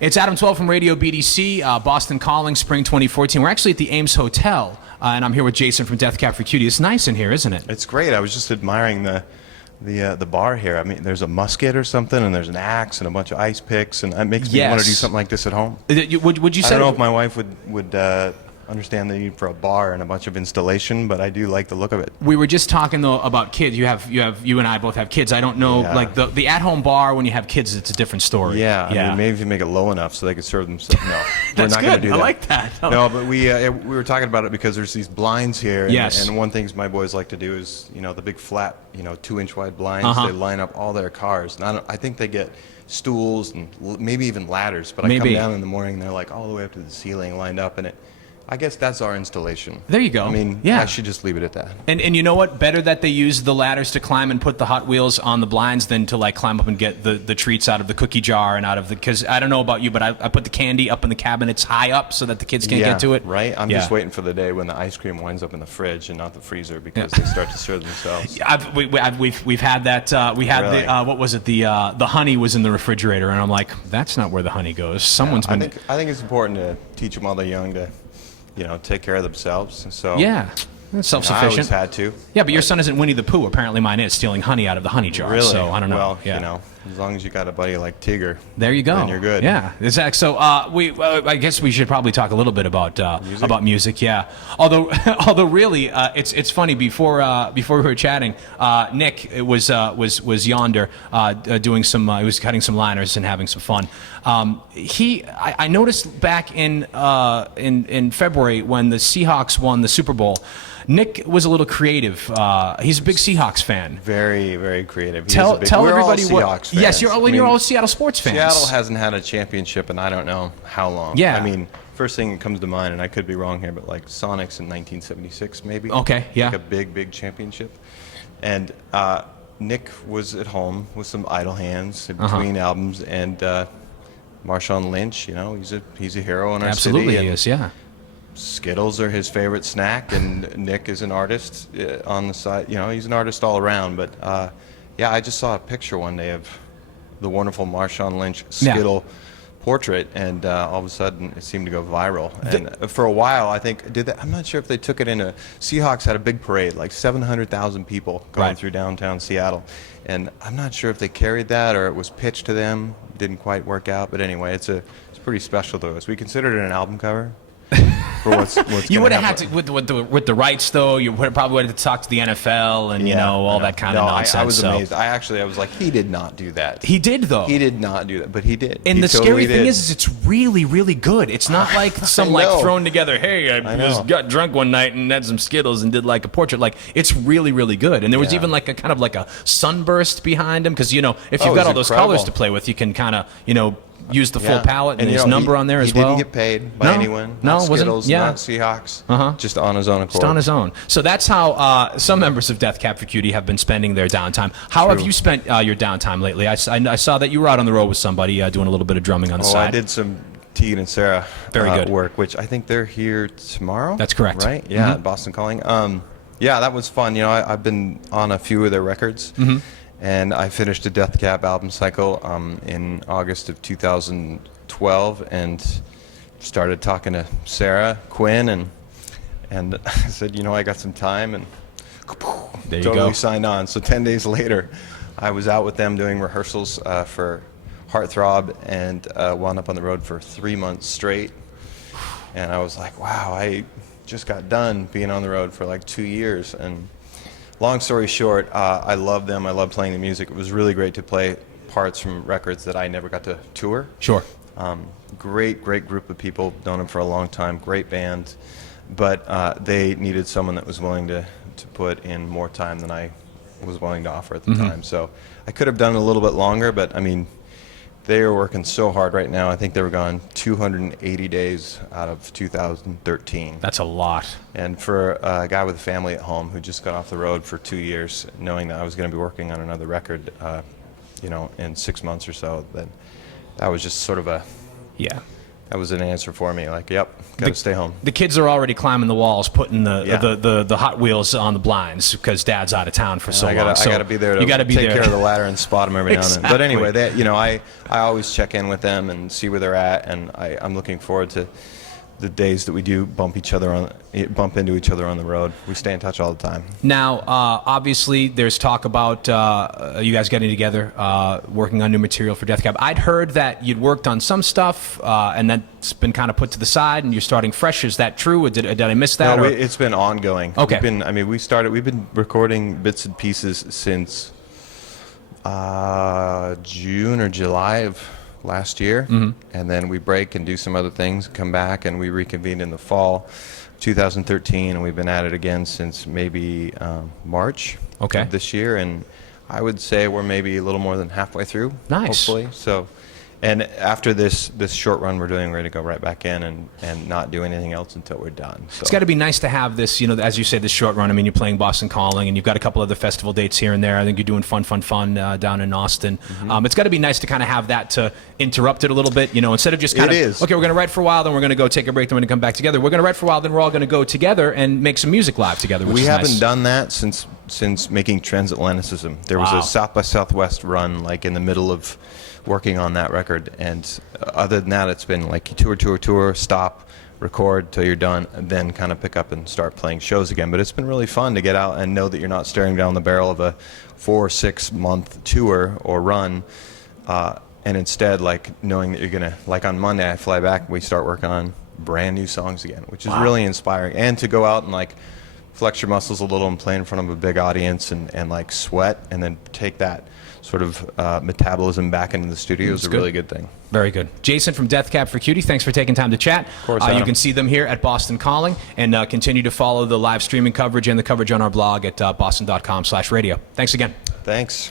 It's Adam 12 from Radio BDC, Boston Calling, Spring 2014. We're actually at the Ames Hotel, and I'm here with Jason from Death Cab for Cutie. It's nice in here, isn't it? It's great. I was just admiring the bar here. I mean, there's a musket or something, and there's an axe and a bunch of ice picks, and it makes me want to do something like this at home. Would you say? I don't know if my wife would understand the need for a bar and a bunch of installation, but I do like the look of it. We were just talking though about kids. You and I both have kids. I don't know, like the at-home bar when you have kids, it's a different story. Yeah, I mean, maybe if you make it low enough so they can serve themselves. No, we're not going to do that. I like that. No, but we were talking about it because there's these blinds here. And, yes. And one thing my boys like to do is, the big flat, 2-inch wide blinds. They line up all their cars. And I think they get stools and maybe even ladders. But I come down in the morning, and they're like all the way up to the ceiling, lined up, and I guess that's our installation. There you go. I mean, I should just leave it at that. And you know what? Better that they use the ladders to climb and put the Hot Wheels on the blinds than to like climb up and get the treats out of the cookie jar and out of the, because I don't know about you, but I put the candy up in the cabinets high up so that the kids can't get to it. Right. I'm just waiting for the day when the ice cream winds up in the fridge and not the freezer because they start to serve themselves. We've had that. We had really? What was it? The honey was in the refrigerator, and I'm like, that's not where the honey goes. Someone's been. I think it's important to teach them while they're young to, take care of themselves. So self-sufficient. I always had to. Yeah, but your son isn't Winnie the Pooh. Apparently mine is, stealing honey out of the honey jar. Really? So I don't know. Well, as long as you got a buddy like Tigger. There you go. Then you're good. Yeah, exactly. So I guess we should probably talk a little bit about music. Yeah. Although really, it's funny. Before we were chatting, Nick was yonder doing some. He was cutting some liners and having some fun. I noticed back in February when the Seahawks won the Super Bowl, Nick was a little creative. He's a big Seahawks fan. Very, very creative. Tell everybody all Seahawks fans. Yes, you're all Seattle sports fans. Seattle hasn't had a championship in I don't know how long. Yeah. I mean, first thing that comes to mind, and I could be wrong here, but like Sonics in 1976 maybe. Okay, yeah. Like a big championship. And Nick was at home with some idle hands in between albums, and Marshawn Lynch, he's a hero in our city. Absolutely he is, yeah. Skittles are his favorite snack, and Nick is an artist on the side. He's an artist all around. But I just saw a picture one day of the wonderful Marshawn Lynch Skittle portrait, and all of a sudden it seemed to go viral. And for a while, I think I'm not sure if they took it in Seahawks had a big parade, like 700,000 people going through downtown Seattle, and I'm not sure if they carried that or it was pitched to them. Didn't quite work out, but anyway, it's pretty special to us. We considered it an album cover. For what's you would have had to with the rights though. You probably would have to talk to the NFL and all that kind of nonsense. I was amazed. I was like, he did not do that. He did though. He did not do that, but he did. And he the totally scary thing is it's really, really good. It's not like some thrown together. Hey, I just got drunk one night and had some Skittles and did like a portrait. Like it's really, really good. And there was even like a kind of like a sunburst behind him because if you've got all those colors to play with, you can kind of use the full palette, and his number on there as well. He didn't get paid by anyone. No, Skittles, not Seahawks. Just on his own accord. Just on his own. So that's how some members of Death Cab for Cutie have been spending their downtime. How have you spent your downtime lately? I saw that you were out on the road with somebody doing a little bit of drumming on the side. I did some Tegan and Sarah work, which I think they're here tomorrow. That's correct. Right? Yeah, at Boston Calling. That was fun. I've been on a few of their records. And I finished a Death Cab album cycle in August of 2012 and started talking to Sarah Quinn and I said, I got some time, and there you totally go. signed on. So 10 days later, I was out with them doing rehearsals for Heartthrob and wound up on the road for 3 months straight. And I was like, wow, I just got done being on the road for like 2 years. And long story short, I love them. I love playing the music. It was really great to play parts from records that I never got to tour. Sure. Great group of people. Known them for a long time. Great band. But they needed someone that was willing to put in more time than I was willing to offer at the time. So I could have done it a little bit longer, but I mean, they are working so hard right now. I think they were gone 280 days out of 2013. That's a lot. And for a guy with a family at home who just got off the road for 2 years, knowing that I was going to be working on another record, in 6 months or so, that was just sort of a that was an answer for me. Like, yep, got to stay home. The kids are already climbing the walls, putting the Yeah. the Hot Wheels on the blinds because Dad's out of town for so long. I So got to be there to you gotta be take there. care of the ladder and spot them every now and then. But anyway, Exactly. I always check in with them and see where they're at, and I'm looking forward to the days that we do bump into each other on the road. We stay in touch all the time. Now, obviously, there's talk about you guys getting together, working on new material for Death Cab. I'd heard that you'd worked on some stuff, and that's been kind of put to the side, and you're starting fresh. Is that true? Or did I miss that? No, or- it's been ongoing. Okay. We've been recording bits and pieces since June or July of last year, and then we break and do some other things, come back, and we reconvene in the fall 2013, and we've been at it again since maybe March Okay. of this year, and I would say we're maybe a little more than halfway through. Nice. Hopefully. So, and after this short run we're doing, we're going to go right back in and not do anything else until we're done. So. It's got to be nice to have this, as you say, this short run. I mean, you're playing Boston Calling, and you've got a couple other festival dates here and there. I think you're doing Fun down in Austin. It's got to be nice to kind of have that to interrupt it a little bit, instead of just kind It of, is. okay, we're going to write for a while, then we're going to go take a break, then we're going to come back together. We're going to write for a while, then we're all going to go together and make some music live together, which We is haven't nice. done that since making Transatlanticism. There was Wow. a South by Southwest run, like in the middle of working on that record, and other than that, it's been like you tour, stop, record till you're done, and then kind of pick up and start playing shows again. But it's been really fun to get out and know that you're not staring down the barrel of a 4 or 6 month tour or run, and instead, like knowing that you're gonna, like on Monday, I fly back, we start working on brand new songs again, which is really inspiring. And to go out and like flex your muscles a little and play in front of a big audience and like sweat, and then take that sort of metabolism back into the studio is a really good thing. Very good. Jason from Death Cab for Cutie, thanks for taking time to chat. Of course, you Adam. can see them here at Boston Calling, and continue to follow the live streaming coverage and the coverage on our blog at boston.com/radio. Thanks again. Thanks.